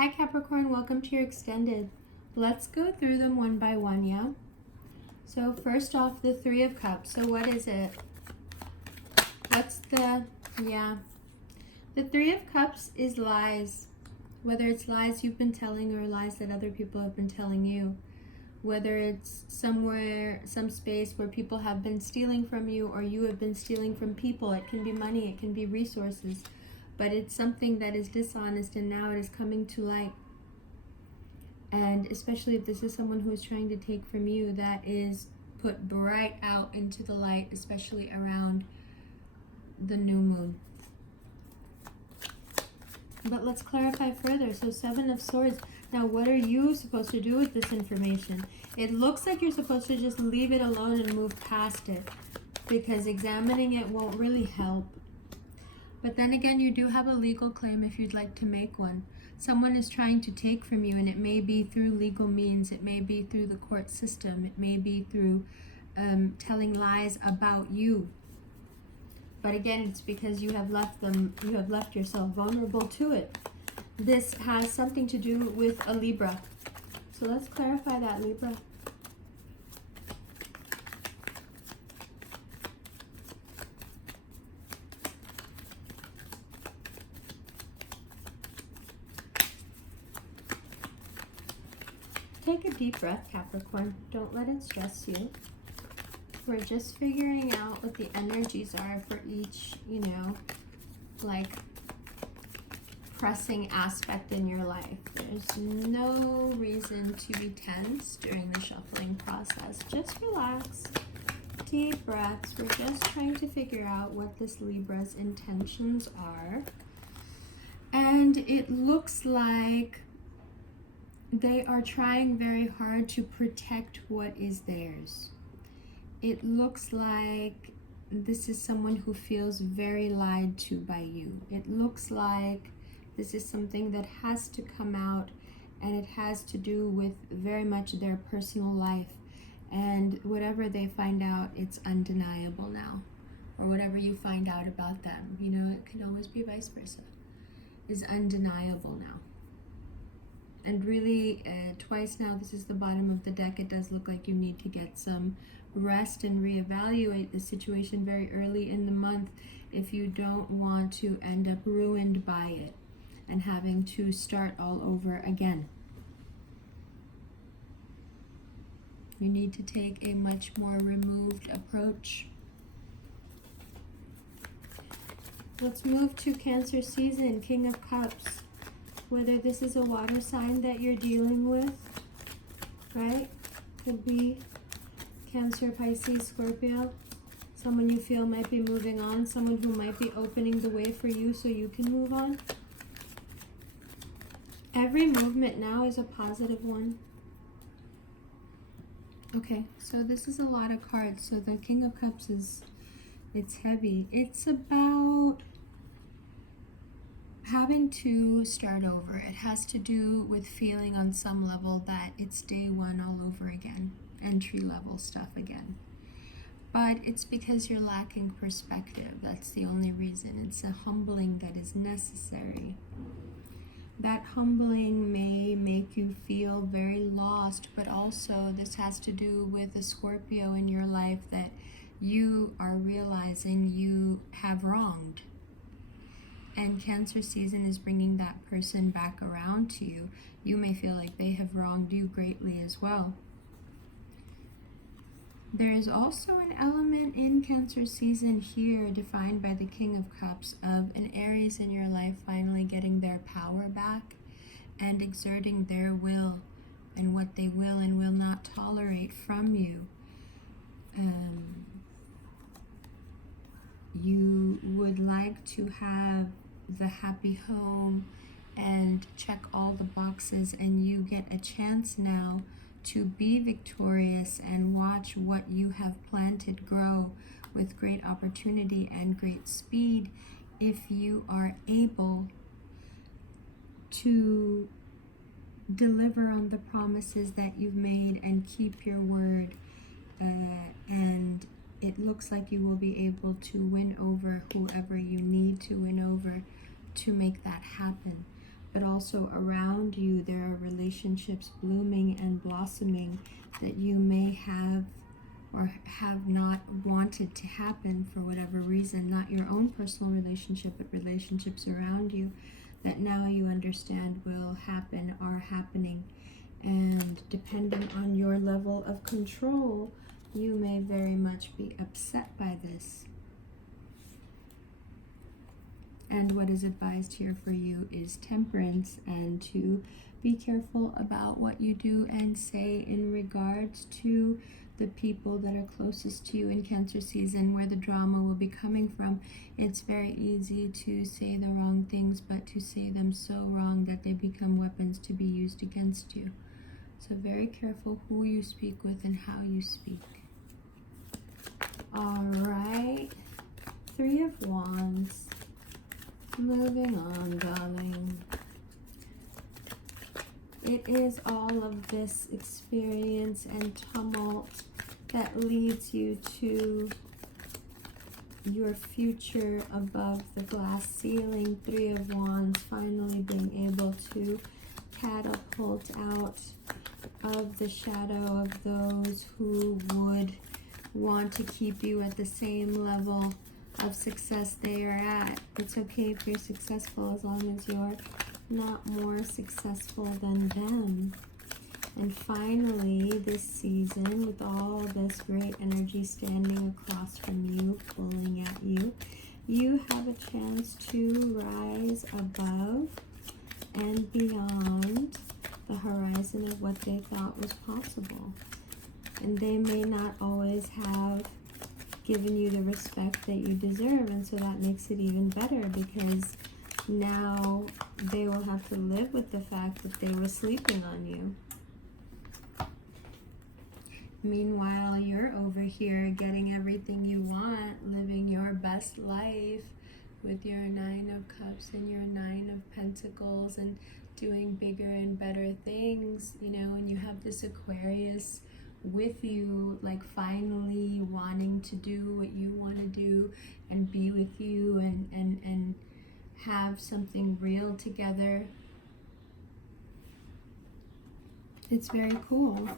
Hi Capricorn, welcome to your extended. Let's go through them one by one, yeah? So first off, the Three of Cups. So what is it? The Three of Cups is lies. Whether it's lies you've been telling or lies that other people have been telling you. Whether it's somewhere, some space where people have been stealing from you or you have been stealing from people. It can be money, it can be resources. But it's something that is dishonest and now it is coming to light. And especially if this is someone who is trying to take from you, that is put bright out into the light, especially around the new moon. But let's clarify further. So Seven of Swords. Now what are you supposed to do with this information? It looks like you're supposed to just leave it alone and move past it, because examining it won't really help. But then again, you do have a legal claim if you'd like to make one. Someone is trying to take from you, and it may be through legal means, it may be through the court system, it may be through telling lies about you. But again, it's because you have left yourself vulnerable to it. This has something to do with a Libra. So let's clarify that, Libra. Take a deep breath, Capricorn. Don't let it stress you. We're just figuring out what the energies are for each, like pressing aspect in your life. There's no reason to be tense during the shuffling process. Just relax. Deep breaths. We're just trying to figure out what this Libra's intentions are. And it looks like they are trying very hard to protect what is theirs. It looks like this is someone who feels very lied to by you. It looks like this is something that has to come out, and it has to do with very much their personal life. And whatever they find out, it's undeniable now. Or whatever you find out about them, it can always be vice versa, is undeniable now. And really, twice now, this is the bottom of the deck. It does look like you need to get some rest and reevaluate the situation very early in the month if you don't want to end up ruined by it and having to start all over again. You need to take a much more removed approach. Let's move to Cancer season, King of Cups. Whether this is a water sign that you're dealing with, right? Could be Cancer, Pisces, Scorpio. Someone you feel might be moving on. Someone who might be opening the way for you so you can move on. Every movement now is a positive one. Okay, so this is a lot of cards. So the King of Cups it's heavy. It's about having to start over. It has to do with feeling on some level that it's day one all over again, entry level stuff again. But it's because you're lacking perspective. That's the only reason. It's a humbling that is necessary. That humbling may make you feel very lost, but also this has to do with a Scorpio in your life that you are realizing you have wronged. And Cancer season is bringing that person back around to you. You may feel like they have wronged you greatly as well. There is also an element in Cancer season here defined by the King of Cups of an Aries in your life finally getting their power back and exerting their will and what they will and will not tolerate from you. You would like to have the happy home and check all the boxes, and you get a chance now to be victorious and watch what you have planted grow with great opportunity and great speed if you are able to deliver on the promises that you've made and keep your word. And it looks like you will be able to win over whoever you need to win over to make that happen. but also around you there are relationships blooming and blossoming that you may have or have not wanted to happen for whatever reason, not your own personal relationship, but relationships around you that now you understand will happen, are happening. And depending on your level of control, you may very much be upset by this. And what is advised here for you is temperance, and to be careful about what you do and say in regards to the people that are closest to you in Cancer season, where the drama will be coming from. It's very easy to say the wrong things, but to say them so wrong that they become weapons to be used against you. So very careful who you speak with and how you speak. All right, 3 of Wands. Moving on, darling. It is all of this experience and tumult that leads you to your future above the glass ceiling. 3 of Wands, finally being able to catapult out of the shadow of those who would want to keep you at the same level of success they are at. It's okay if you're successful as long as you're not more successful than them. And finally, this season, with all this great energy standing across from you, pulling at you, you have a chance to rise above and beyond the horizon of what they thought was possible. And they may not always have given you the respect that you deserve, and so that makes it even better, because now they will have to live with the fact that they were sleeping on you. Meanwhile, you're over here getting everything you want, living your best life with your 9 of Cups and your 9 of Pentacles, and doing bigger and better things, you know, and you have this Aquarius with you, like finally wanting to do what you want to do and be with you and have something real together. It's very cool.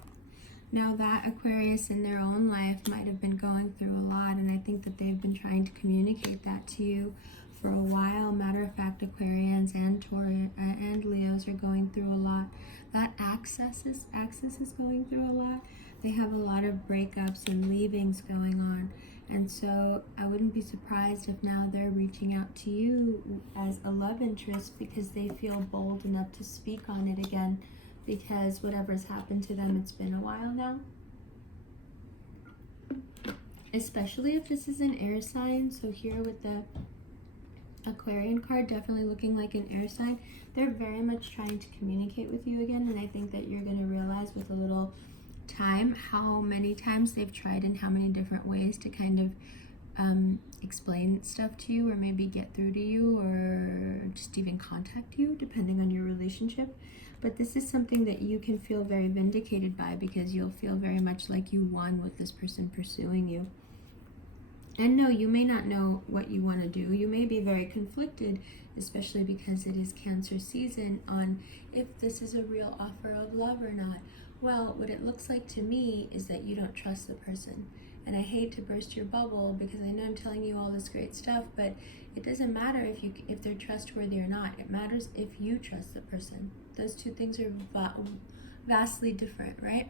Now that Aquarius in their own life might have been going through a lot, and I think that they've been trying to communicate that to you for a while. Matter of fact, Aquarians and Taurus and Leos are going through a lot. That Axis is going through a lot. They have a lot of breakups and leavings going on. And so I wouldn't be surprised if now they're reaching out to you as a love interest, because they feel bold enough to speak on it again, because whatever's happened to them, it's been a while now. Especially if this is an air sign. So here with the Aquarian card, definitely looking like an air sign, they're very much trying to communicate with you again. And I think that you're going to realize with a little time how many times they've tried in how many different ways to kind of explain stuff to you, or maybe get through to you, or just even contact you, depending on your relationship. But this is something that you can feel very vindicated by, because you'll feel very much like you won with this person pursuing you. And no, you may not know what you want to do. You may be very conflicted, especially because it is Cancer season, on if this is a real offer of love or not. Well, what it looks like to me is that you don't trust the person. And I hate to burst your bubble, because I know I'm telling you all this great stuff, but it doesn't matter if they're trustworthy or not. It matters if you trust the person. Those two things are vastly different, right?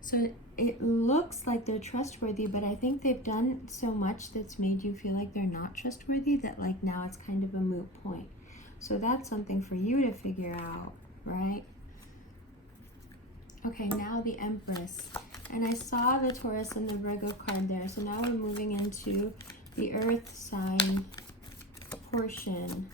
So it looks like they're trustworthy, but I think they've done so much that's made you feel like they're not trustworthy, that like now it's kind of a moot point. So that's something for you to figure out, right? Okay, now the Empress. And I saw the Taurus and the Virgo card there. So now we're moving into the Earth sign portion.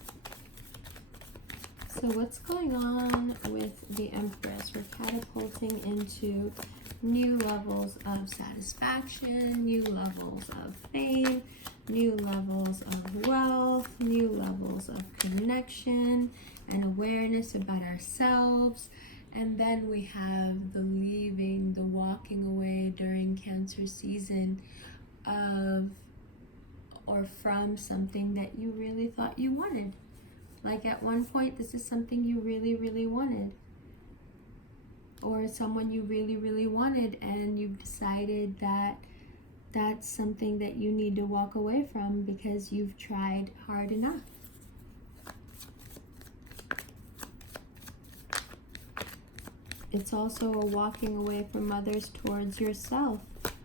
So what's going on with the Empress? We're catapulting into new levels of satisfaction, new levels of fame, new levels of wealth, new levels of connection and awareness about ourselves. And then we have the leaving, the walking away during Cancer season of or from something that you really thought you wanted. Like at one point, this is something you really, really wanted. Or someone you really, really wanted, and you've decided that that's something that you need to walk away from because you've tried hard enough. It's also a walking away from others towards yourself.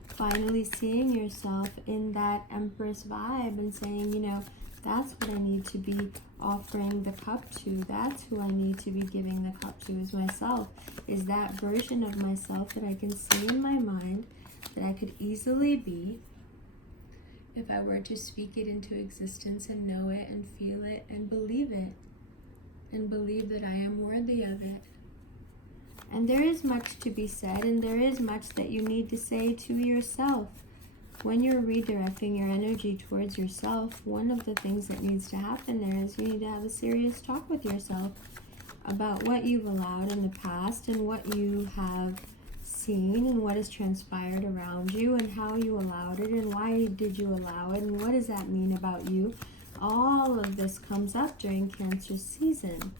Finally seeing yourself in that Empress vibe and saying, you know, that's what I need to be offering the cup to. That's who I need to be giving the cup to, is myself. Is that version of myself that I can see in my mind, that I could easily be if I were to speak it into existence and know it and feel it and believe it. And believe that I am worthy of it. And there is much to be said, and there is much that you need to say to yourself. When you're redirecting your energy towards yourself, one of the things that needs to happen there is you need to have a serious talk with yourself about what you've allowed in the past and what you have seen and what has transpired around you and how you allowed it and why did you allow it and what does that mean about you. All of this comes up during Cancer season.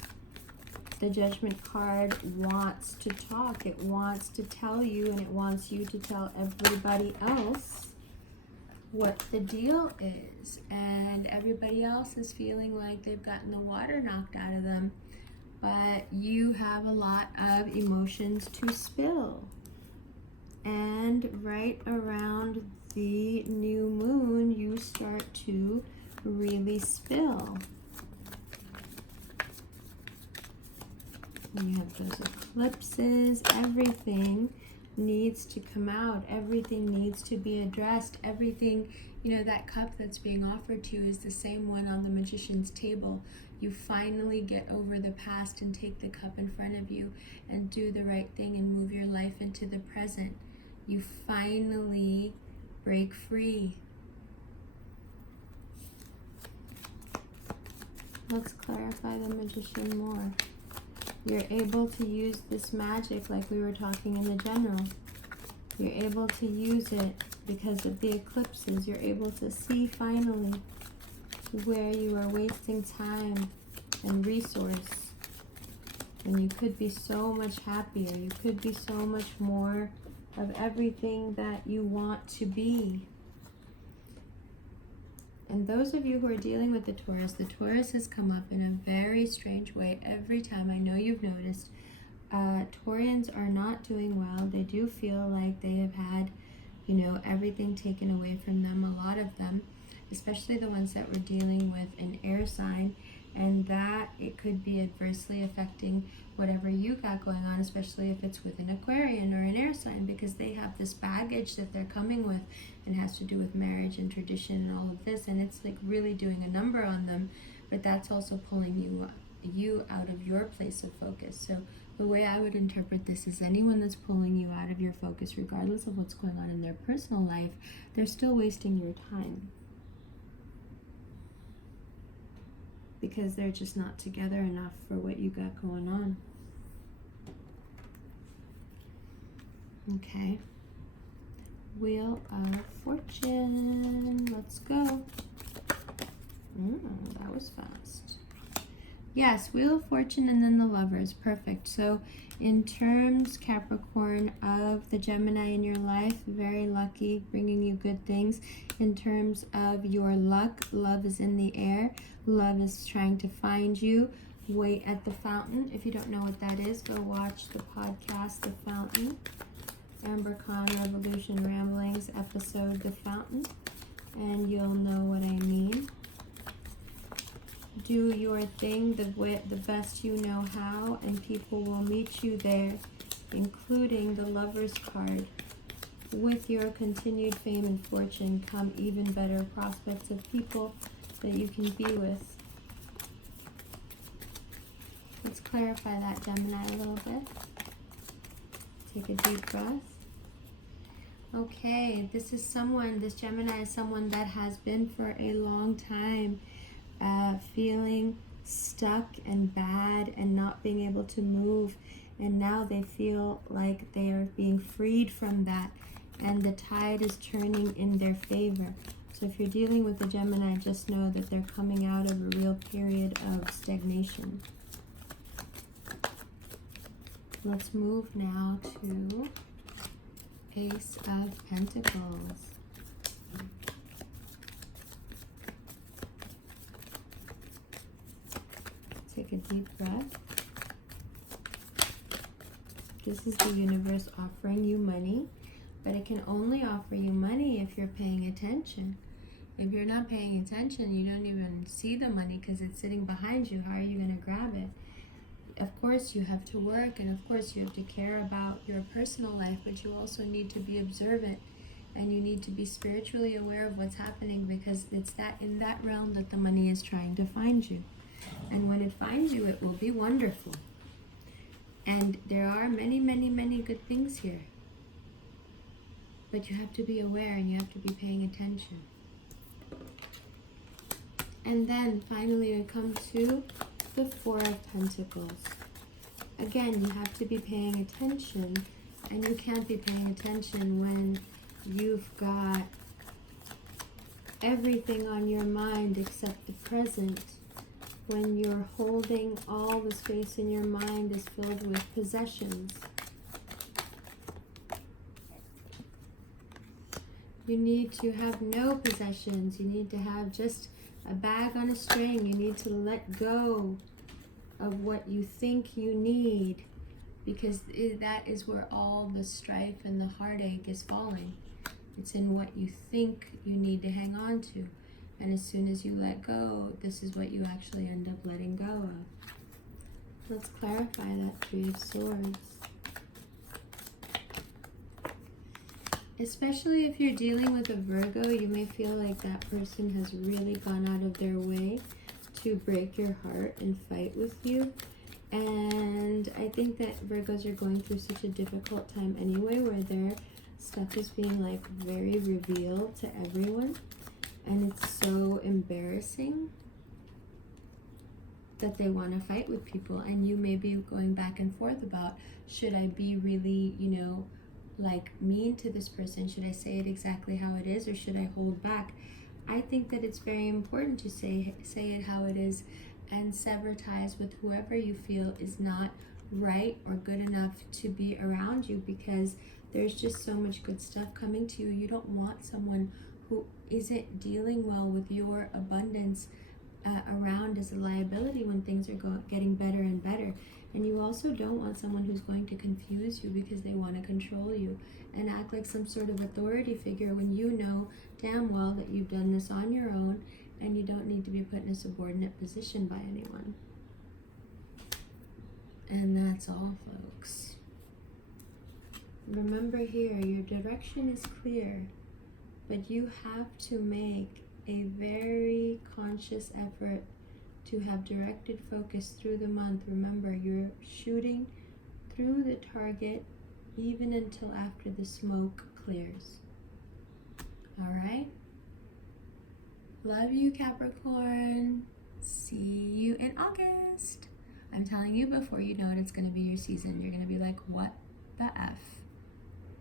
The Judgment card wants to talk. It wants to tell you, and it wants you to tell everybody else what the deal is. And everybody else is feeling like they've gotten the water knocked out of them. But you have a lot of emotions to spill. And right around the new moon, you start to really spill. You have those eclipses. Everything needs to come out. Everything needs to be addressed. Everything, you know, that cup that's being offered to you is the same one on the Magician's table. You finally get over the past and take the cup in front of you and do the right thing and move your life into the present. You finally break free. Let's clarify the Magician more. You're able to use this magic like we were talking in the general. You're able to use it because of the eclipses. You're able to see finally where you are wasting time and resource. And you could be so much happier. You could be so much more of everything that you want to be. And those of you who are dealing with the Taurus has come up in a very strange way every time. I know you've noticed. Taurians are not doing well. They do feel like they have had, you know, everything taken away from them, a lot of them, especially the ones that were dealing with an air sign, and that it could be adversely affecting whatever you got going on, especially if it's with an Aquarian or an air sign, because they have this baggage that they're coming with and has to do with marriage and tradition and all of this, and it's like really doing a number on them. But that's also pulling you out of your place of focus. So the way I would interpret this is anyone that's pulling you out of your focus, regardless of what's going on in their personal life, they're still wasting your time, because they're just not together enough for what you got going on. Okay. Wheel of Fortune. Let's go. That was fast. Yes, Wheel of Fortune and then the Lovers. Perfect. So in terms, Capricorn, of the Gemini in your life, very lucky, bringing you good things. In terms of your luck, love is in the air. Love is trying to find you. Wait at the Fountain. If you don't know what that is, go watch the podcast, The Fountain. Amber Khan Revolution Ramblings episode, The Fountain, and you'll know what I mean. Do your thing the best you know how, and people will meet you there, including the Lover's card. With your continued fame and fortune come even better prospects of people that you can be with. Let's clarify that, Gemini, a little bit. Take a deep breath. Okay, this Gemini is someone that has been for a long time feeling stuck and bad and not being able to move, and now they feel like they are being freed from that, and the tide is turning in their favor. So if you're dealing with a Gemini, just know that they're coming out of a real period of stagnation. Let's move now to Ace of Pentacles. Take a deep breath. This is the universe offering you money, but it can only offer you money if you're paying attention. If you're not paying attention, you don't even see the money because it's sitting behind you. How are you going to grab it? Of course, you have to work, and of course, you have to care about your personal life, but you also need to be observant, and you need to be spiritually aware of what's happening, because it's that in that realm that the money is trying to find you. And when it finds you, it will be wonderful. And there are many, many, many good things here. But you have to be aware and you have to be paying attention. And then finally we come to the Four of Pentacles. Again, you have to be paying attention, and you can't be paying attention when you've got everything on your mind except the present. When you're holding all the space in your mind is filled with possessions. You need to have no possessions. You need to have just a bag on a string. You need to let go of what you think you need, because that is where all the strife and the heartache is falling. It's in what you think you need to hang on to. And as soon as you let go, this is what you actually end up letting go of. Let's clarify that Three of Swords. Especially if you're dealing with a Virgo, you may feel like that person has really gone out of their way to break your heart and fight with you. And I think that Virgos are going through such a difficult time anyway, where their stuff is being like very revealed to everyone. And it's so embarrassing that they want to fight with people. And you may be going back and forth about, should I be really, like mean to this person? Should I say it exactly how it is, or should I hold back? I think that it's very important to say it how it is and sever ties with whoever you feel is not right or good enough to be around you, because there's just so much good stuff coming to you. You don't want someone who isn't dealing well with your abundance around as a liability when things are getting better and better. And you also don't want someone who's going to confuse you because they want to control you and act like some sort of authority figure when you know damn well that you've done this on your own and you don't need to be put in a subordinate position by anyone. And that's all, folks. Remember here, your direction is clear, but you have to make a very conscious effort to have directed focus through the month. Remember, you're shooting through the target even until after the smoke clears. All right? Love you, Capricorn. See you in August. I'm telling you, before you know it, it's going to be your season. You're going to be like, what the F?